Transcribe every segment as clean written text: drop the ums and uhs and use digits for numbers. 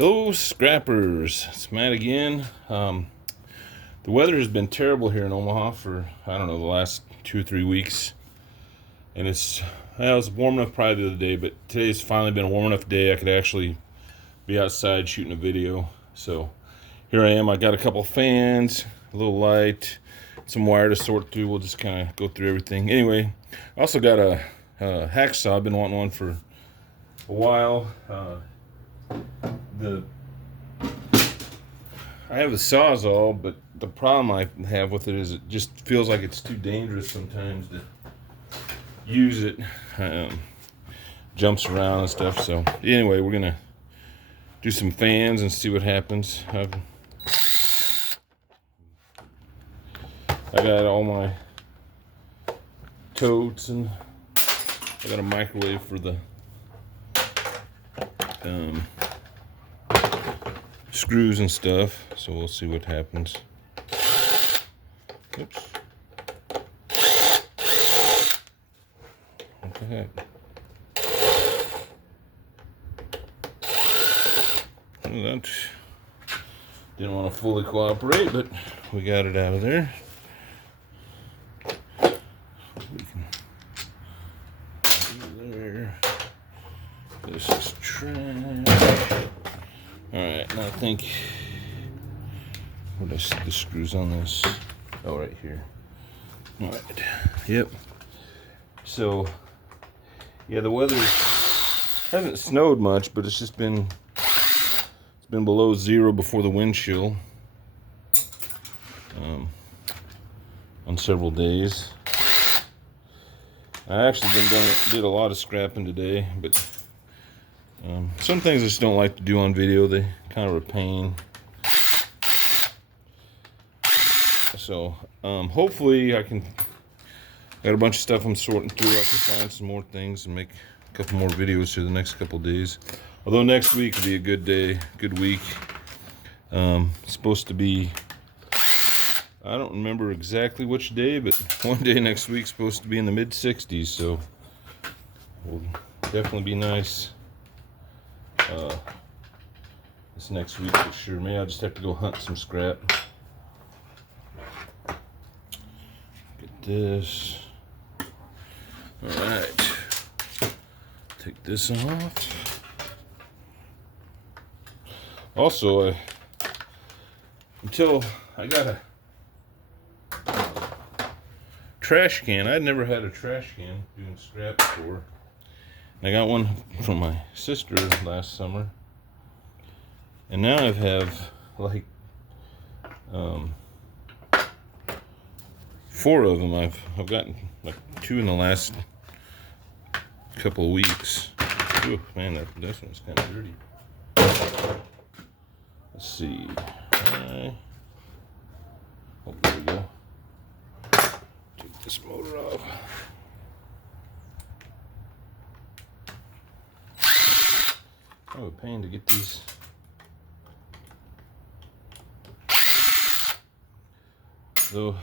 Hello, scrappers. It's Matt again. The weather has been terrible here in Omaha for, I don't know, the last 2 or 3 weeks. And it was warm enough probably the other day, but today's finally been a warm enough day I could actually be outside shooting a video. So here I am. I got a couple fans, a little light, some wire to sort through. We'll just kind of go through everything. Anyway, I also got a hacksaw. I've been wanting one for a while. I have a Sawzall, but the problem I have with it is it just feels like it's too dangerous sometimes to use it. Jumps around and stuff. So anyway, we're gonna do some fans and see what happens. I got all my totes, and I got a microwave for the screws and stuff, so we'll see what happens. Oops. What the heck? Well, that didn't want to fully cooperate, but we got it out of there. We can do there. This is trash. Alright, now I think, where'd I see the screws on this? Oh, right here. Alright, yep. So, yeah, the weather hasn't snowed much, but it's been below zero before the wind chill on several days. I actually did a lot of scrapping today, but some things I just don't like to do on video. They kind of a pain. So hopefully I got a bunch of stuff I'm sorting through. I can find some more things and make a couple more videos here the next couple of days. Although next week will be a good day, good week. It's supposed to be, I don't remember exactly which day, but one day next week's supposed to be in the mid-60s, so will definitely be nice. This next week for sure. Maybe I'll just have to go hunt some scrap. Get this. Alright. Take this off. Also, until I got a trash can. I'd never had a trash can doing scrap before. I got one from my sister last summer, and now I have like 4 of them. I've gotten like 2 in the last couple of weeks. Ooh, man, this one's kind of dirty. Let's see. Oh, there we go. Take this motor off. Oh, a pain to get these. So,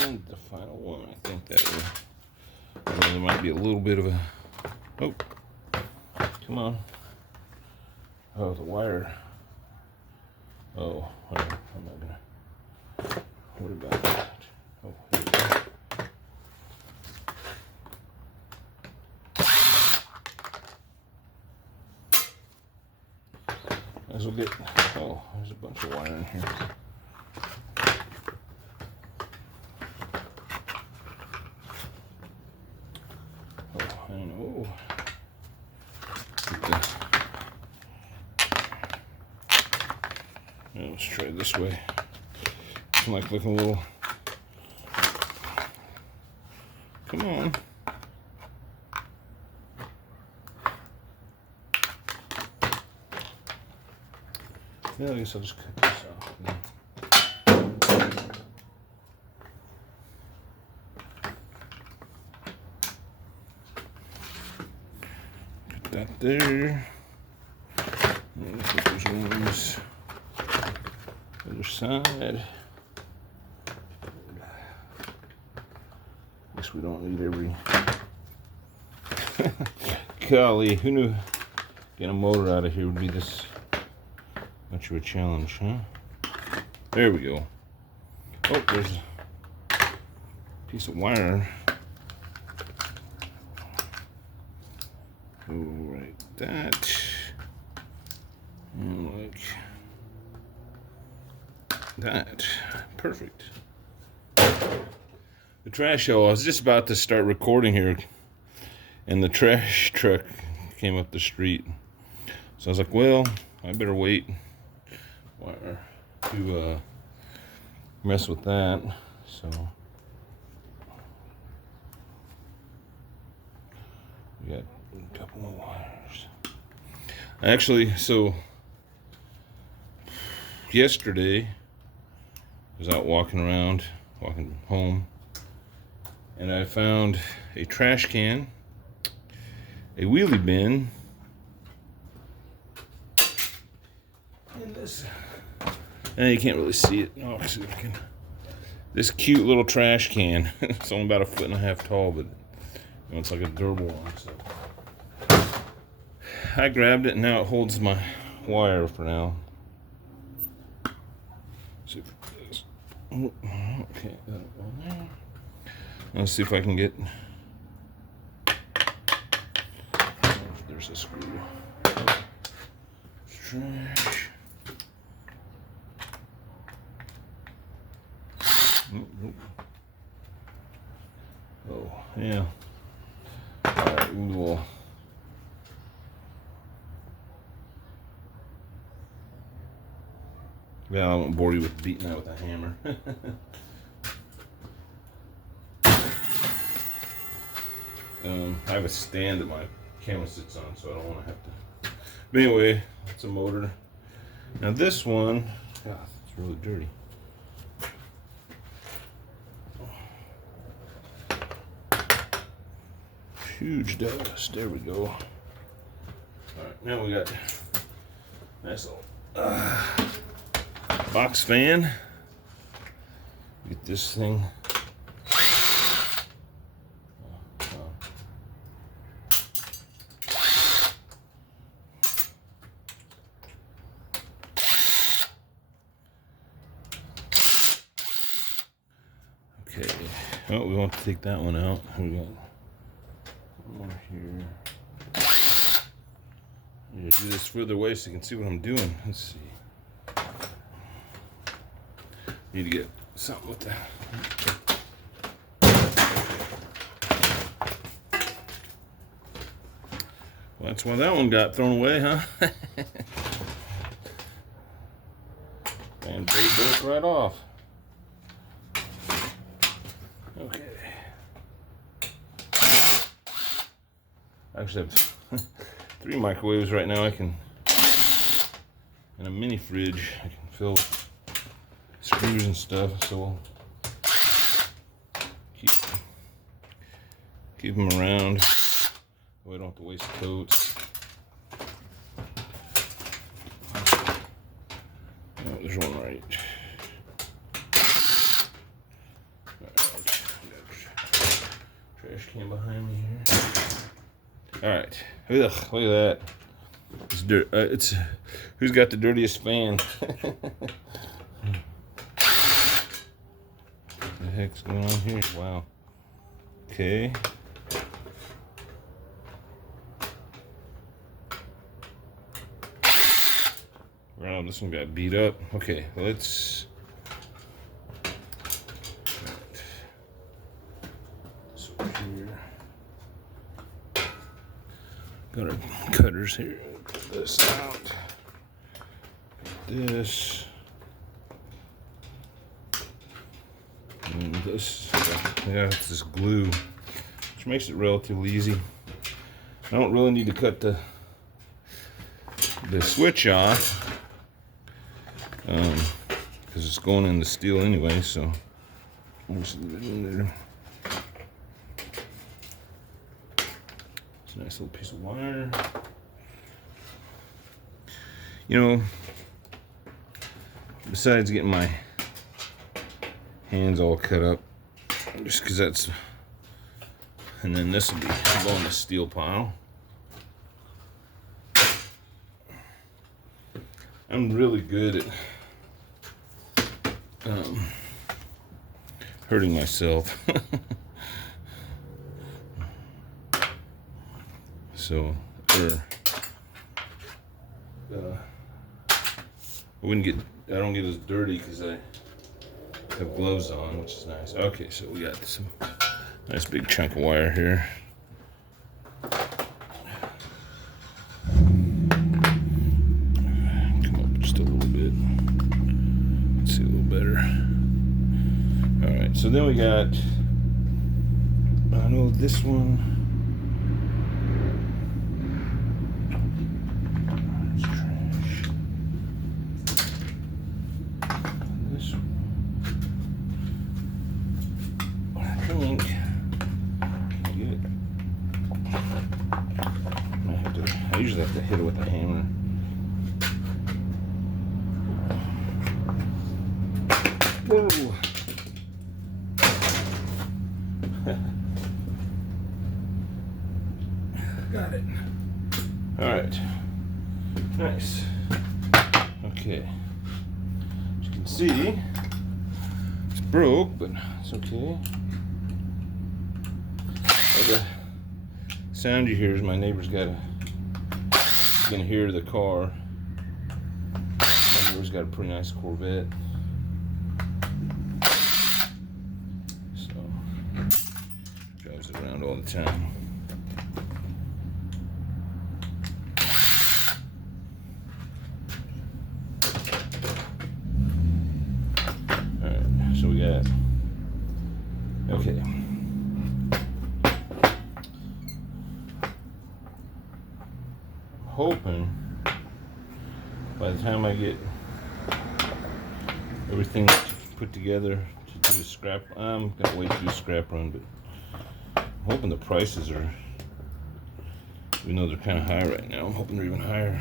and the final one, I think that will. There might be a little bit of a. Oh, come on. Oh, the wire. Oh, I'm not gonna. What about that? Oh, here we go. As we'll get. Oh, there's a bunch of wire in here. Oh, I know. Now let's try it this way. It's like looking a little. Come on. Yeah, I guess I'll just cut this off. Put that there. And put those ones other side. box. We don't need every... Golly, who knew getting a motor out of here would be this much of a challenge, huh? There we go. Oh, there's a piece of wire. Oh, like that. And like that. Perfect. The trash show, I was just about to start recording here, and the trash truck came up the street. So I was like, well, I better wait to mess with that. So we got a couple more wires. Actually, so yesterday I was out walking home, and I found a trash can, a wheelie bin, and this, and you can't really see it. Oh, see if I can. This cute little trash can. It's only about 1.5 feet tall, but it's like a durable one. So I grabbed it, and now it holds my wire for now. See if it does. Okay, that one there. Let's see if I can get. There's a screw. Trash. Oh, yeah. Alright, we will. Yeah, I won't bore you with beating that with a hammer. I have a stand that my camera sits on, so I don't want to have to. But anyway, it's a motor. Now this one, God, it's really dirty. Huge dust. There we go. All right, now we got nice little box fan. Get this thing. Okay. Oh, we want to take that one out. We got one more here. I'm gonna do this further away so you can see what I'm doing. Let's see. Need to get something with that. Well, that's why that one got thrown away, huh? And they broke right off. Okay. I actually have 3 microwaves right now. And a mini fridge I can fill with screws and stuff. So we'll keep them around. We don't have to waste coats. Oh, there's one right. Trash can behind me here. All right. Ugh, look at that. It's dirt. It's who's got the dirtiest fan? What the heck's going on here? Wow. Okay. Wow, this one got beat up. Okay, let's. So here. Got our cutters here. Cut this out. This. And this. Yeah, it's this glue, which makes it relatively easy. I don't really need to cut the switch off, because it's going in the steel anyway, so I'll just leave it in there. It's a nice little piece of wire. You know, besides getting my hands all cut up, just because that's And then this will be going to steel pile. I'm really good at hurting myself. So, I don't get as dirty because I have gloves on, which is nice. Okay, so we got some nice big chunk of wire here. Come up just a little bit. Let's see a little better. All right, so then we got, I know this one. I usually have to hit it with a hammer. Whoa! Got it. All right. Nice. Okay. As you can see, it's broke, but it's okay. The sound you hear is my neighbor's got a. You can hear the car. My neighbor's got a pretty nice Corvette. So drives it around all the time. All right, so we got. Okay. Hoping by the time I get everything put together to do a scrap, I'm gonna wait to do a scrap run, but I'm hoping the prices are, even though they're kind of high right now, I'm hoping they're even higher.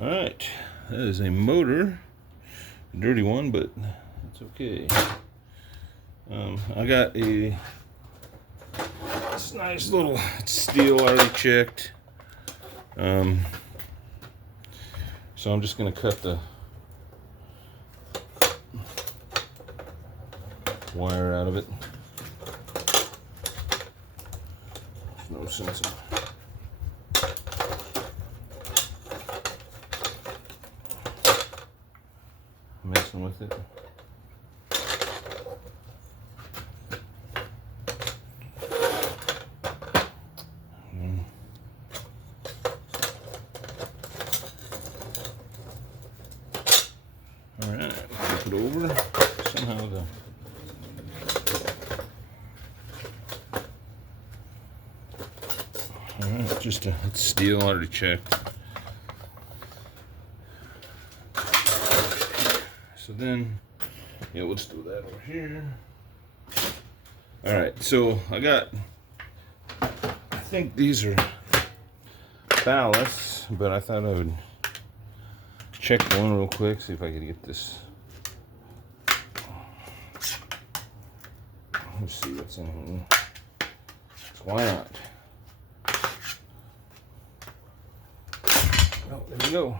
All right, that is a motor, a dirty one, but it's okay. I got a It's nice little steel, already checked. So I'm just gonna cut the wire out of it. There's no sense of messing with it. Alright, flip it over. Somehow the alright, just it's steel, already checked. So then, yeah, we'll just do that over here. Alright, so I think these are ballasts, but I thought I would check one real quick, see if I could get this. Let's see what's in here. So why not? Oh, there we go.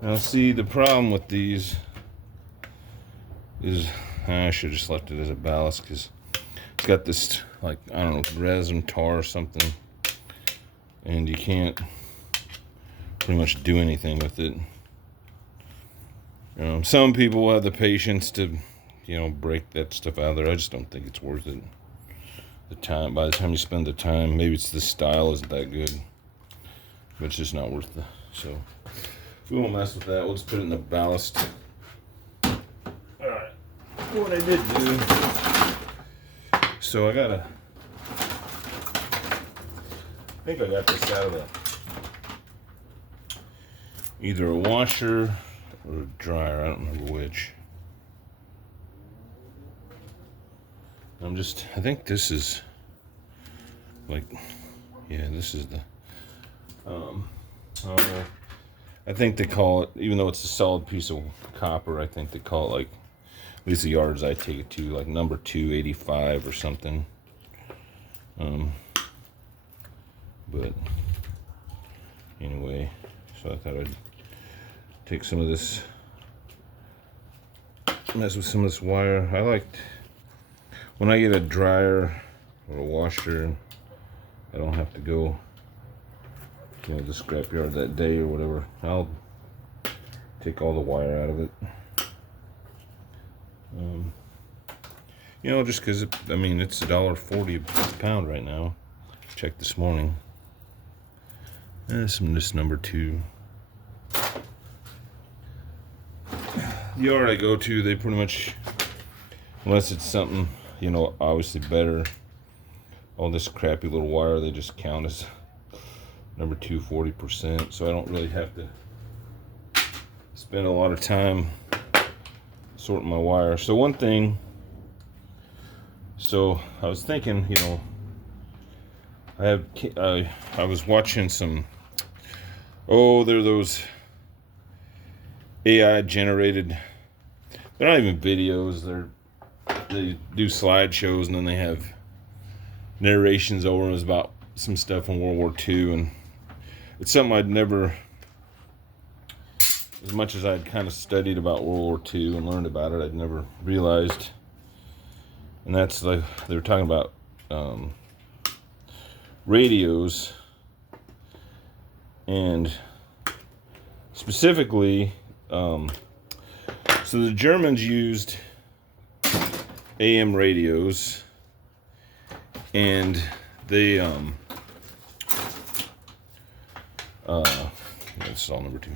Now see, the problem with these is I should have just left it as a ballast because it's got this, like, I don't know, resin tar or something, and you can't pretty much do anything with it. Some people will have the patience to, break that stuff out of there. I just don't think it's worth it. The time, by the time you spend the time, maybe it's the style isn't that good, but it's just not worth it. So we won't mess with that. We'll just put it in the ballast. All right. What I did do, so I think I got this out of either a washer or a dryer. I don't remember which. I think this is like, yeah, this is the, I think they call it, even though it's a solid piece of copper, I think they call it, like, at least the yards I take it to, like number 285 or something. But anyway, so I thought I'd take some of this, mess with some of this wire. I liked when I get a dryer or a washer, I don't have to go, you know, the scrapyard that day or whatever. I'll take all the wire out of it. You know, just because, I mean, it's $1.40 a pound right now. Checked this morning. Some this number 2. The yard I go to, they pretty much, unless it's something, you know, obviously better, all this crappy little wire, they just count as number 2 40%. So I don't really have to spend a lot of time sorting my wire. So one thing, so I was thinking, you know, I was watching some, they're those AI generated, they're not even videos, they do slideshows, and then they have narrations over them about some stuff in World War II, and it's something I'd never, as much as I'd kind of studied about World War II and learned about it, I'd never realized. And that's like, they were talking about radios, and specifically, so the Germans used AM radios, and they that's all number 2.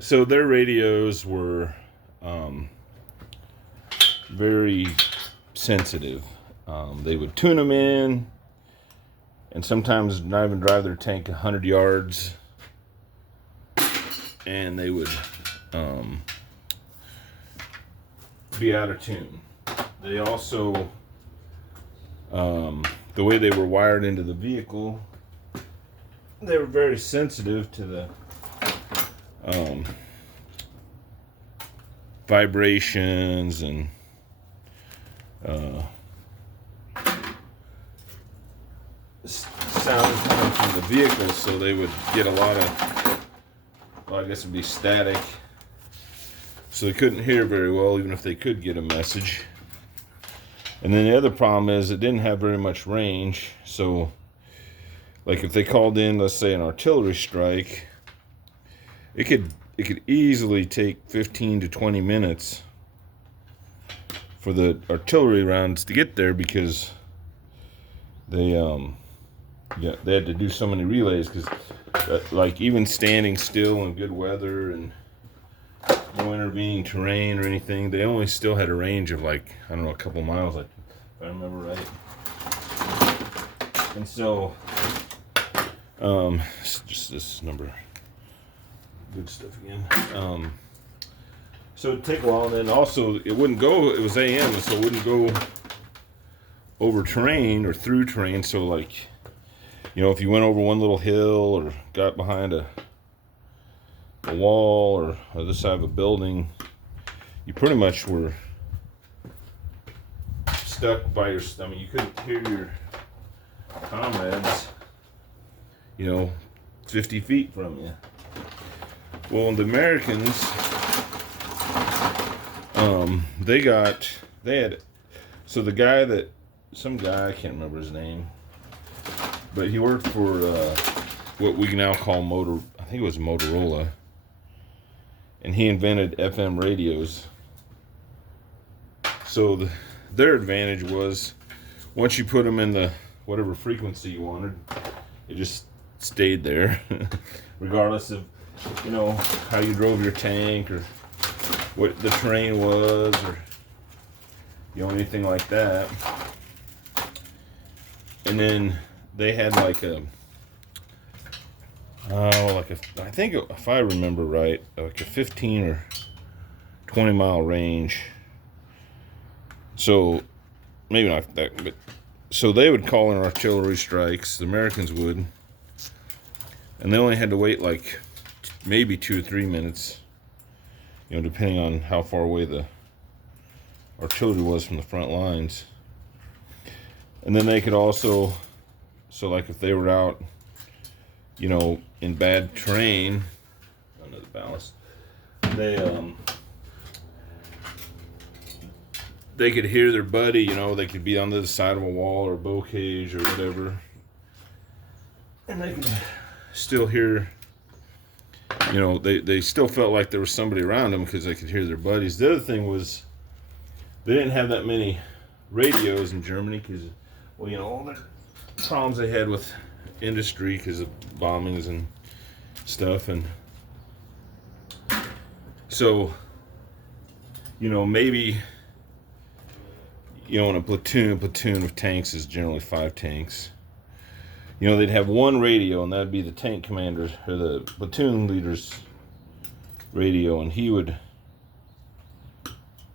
So their radios were very sensitive. They would tune them in, and sometimes not even drive their tank 100 yards, and they would be out of tune. They also, the way they were wired into the vehicle, they were very sensitive to the vibrations and sound coming from the vehicle, so they would get a lot of, well, I guess it'd be static, so they couldn't hear very well, even if they could get a message. And then the other problem is it didn't have very much range, so like if they called in, let's say, an artillery strike, it could easily take 15 to 20 minutes for the artillery rounds to get there, because they had to do so many relays, because like even standing still in good weather and no intervening terrain or anything, they only still had a range of, like, I don't know, a couple miles, like, if I remember right. And so just this number, good stuff again. So it'd take a while, and then also it wouldn't go, it was AM, so it wouldn't go over terrain or through terrain. So, like, you know, if you went over one little hill or got behind a wall or other side of a building, you pretty much were stuck by your, I mean, you couldn't hear your comrades, you know, 50 feet from you. Well, the Americans, they had, so the guy that, some guy, I can't remember his name, but he worked for what we now call I think it was Motorola, and he invented FM radios. So their advantage was, once you put them in the whatever frequency you wanted, it just stayed there, regardless of, you know, how you drove your tank or what the terrain was, or, you know, anything like that. And then they had like I think if I remember right, like a 15 or 20 mile range. So maybe not that, but so they would call in artillery strikes. The Americans would, and they only had to wait like maybe 2 or 3 minutes, you know, depending on how far away the artillery was from the front lines. And then they could also, so like if they were out, you know, in bad terrain, under the ballast, they could hear their buddy, you know, they could be on the side of a wall or a bow cage or whatever, and they could still hear, you know, they still felt like there was somebody around them because they could hear their buddies. The other thing was they didn't have that many radios in Germany because, well, you know, all the problems they had with industry because of bombings and stuff. And so, you know, maybe, you know, in a platoon of tanks is generally 5 tanks. You know, they'd have one radio, and that'd be the tank commander or the platoon leader's radio, and he would,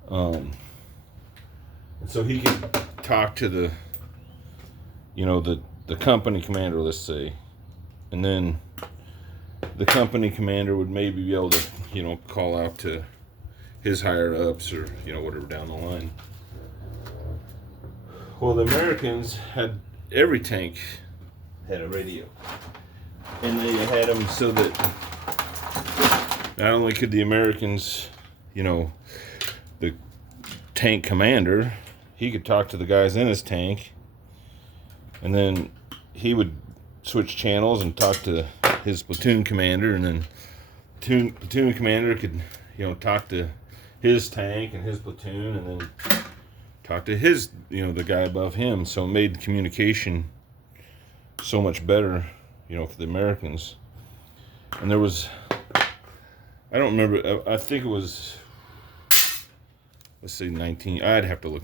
and so he could talk to the, you know, the company commander, let's say, and then the company commander would maybe be able to, you know, call out to his higher ups or, you know, whatever down the line. Well, the Americans had, every tank had a radio, and they had them so that not only could the Americans, you know, the tank commander, he could talk to the guys in his tank, and then he would switch channels and talk to his platoon commander, and then platoon commander could, you know, talk to his tank and his platoon, and then talk to his, you know, the guy above him. So it made communication so much better, you know, for the Americans. And there was, I don't remember, I think it was, let's say 19, I'd have to look,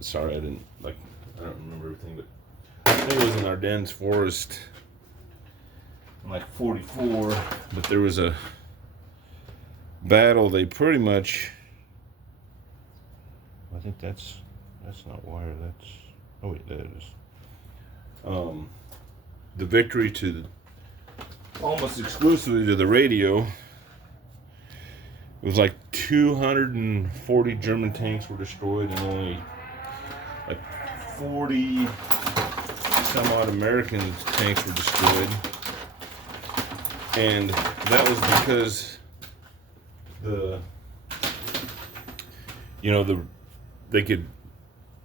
sorry, I don't remember everything, but I think it was in Ardennes Forest in like 44, but there was a battle, they pretty much, I think that's not wire, that's, oh wait, that is. The victory to almost exclusively to the radio. It was like 240 German tanks were destroyed, and only like 40 some odd American tanks were destroyed. And that was because they could,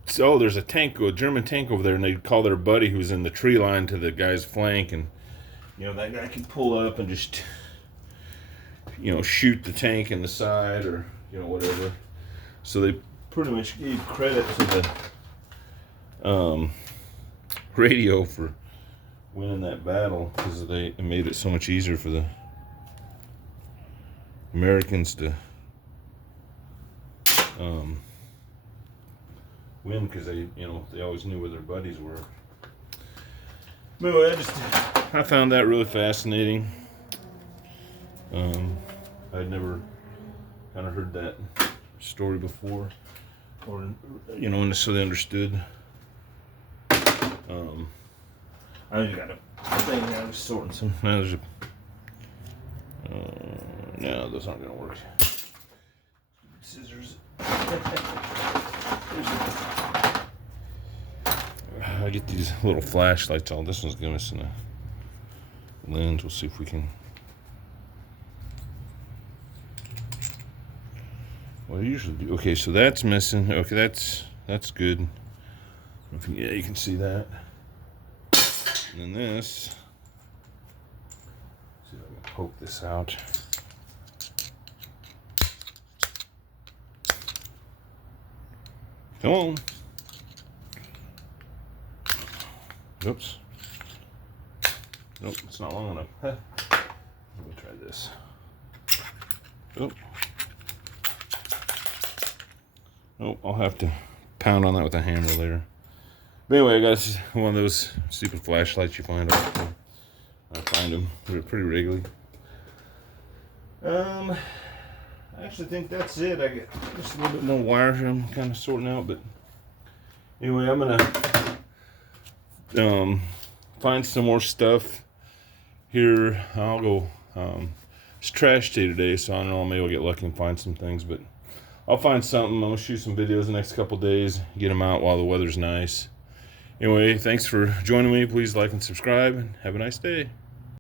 so there's a German tank over there, and they'd call their buddy who's in the tree line to the guy's flank, and, you know, that guy could pull up and just, you know, shoot the tank in the side or, you know, whatever. So they pretty much gave credit to the radio for winning that battle, because it made it so much easier for the Americans to win, because they, you know, they always knew where their buddies were. But anyway, I found that really fascinating. I'd never kind of heard that story before, or, you know, necessarily understood. I just got a thing now, just sorting some. No, those aren't gonna work. Scissors. I get these little flashlights on. This one's gonna miss a lens. We'll see if we can. Well, I usually do. Okay, so that's missing. Okay, that's good. Yeah, you can see that. And then this. See if I can poke this out. Come on. Oops. Nope, it's not long enough. Let me try this. Oh. Oh, I'll have to pound on that with a hammer later. But anyway, I got one of those stupid flashlights you find. I find them. They're pretty wriggly. I actually think that's it. I got just a little bit more wire here I'm kind of sorting out, but anyway, I'm gonna find some more stuff here. I'll go. It's trash day today, so I don't know. Maybe I'll get lucky and find some things, but I'll find something. I'm gonna shoot some videos the next couple days, get them out while the weather's nice. Anyway, thanks for joining me. Please like and subscribe, and have a nice day.